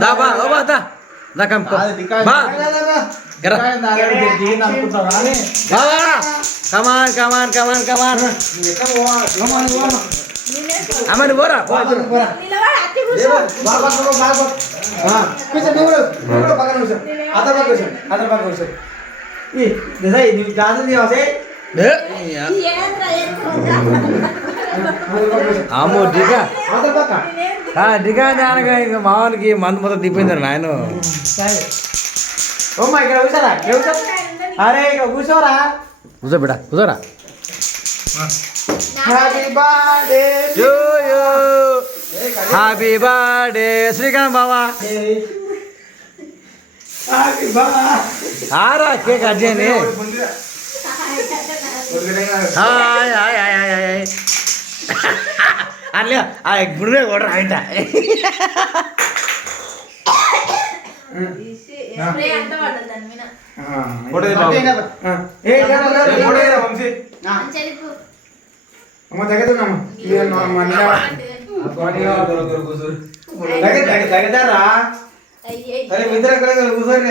దా బా ఓ బా దా దా come come బా గరా బా కమాన్ కమాన్ కమాన్ కమాన్ అమ్మని పోరా పో ఇద్దరు. అంటే అనగా ఇక మావానికి మందు మొత్తం దిపోయింది నాయన. అరే ఇక కూర్చోరా. కూర్చో బిడ్డ కూర్చోరా. హ్యాపీ బర్త్డే యో యో. హ్యాపీ బర్త్డే శ్రీకాంత్ బావా. ఆరా కేక్ హాయ్ హాయ్. అట్లే ఆ గుడివే కూడా ఆయన తగ్గుతారా అరే మీ ఇద్దరు ఎక్కడ కూర్చోరు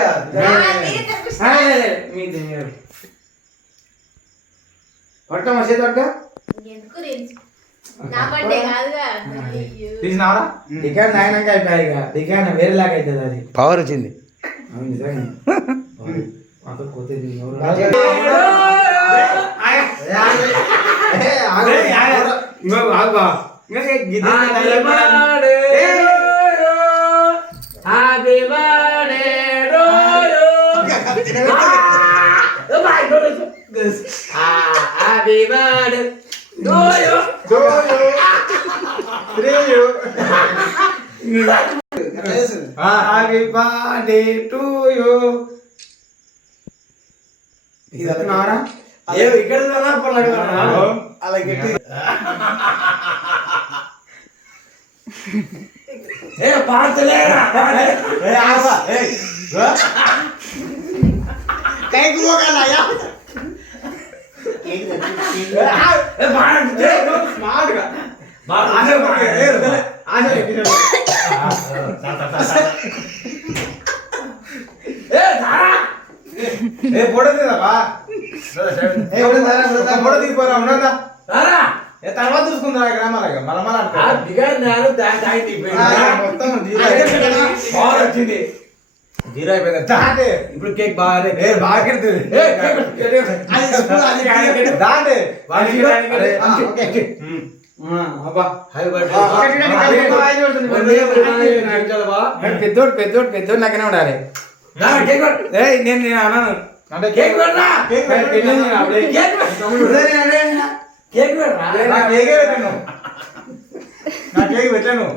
పట్టమ్మా చేతి పట్ట. తీసినావరా డికాన్ తాగినాక అయిపోయాయి ఇక. డికాన్ వేరేలాగా అవుతుంది అది. పవర్ వచ్చింది. Happy birthday happy birthday happy birthday to you ఇది అతనారా ఇక్కడ అలా గట్టి ఏ పాడతలేరా ఏ ఆవా ఏ కైకి మోగాలా యా ఏ ఏ ఫోటో తీదప్పా ఏ ఫోటో తీపోరా ఉన్నదా? ధారా ఏ తర్వాత చూసుకుందా గ్రామాలగా మళ్ళా మళ్ళా మొత్తం వచ్చింది. జీరో అయిపోయింది. దాటే. ఇప్పుడు కేక్ బాగా ఏ బాగా కెడుతుంది. దాటే. పెద్దోడు పెద్దోడు పెద్దోడు నాకనే ఉండాలి. నేను నేను అన్నాను. అంటే కేక్? కేక్. కేక్ పెడరా? కేకే పెట్టాను నా కేక్ పెట్టాను నువ్వు.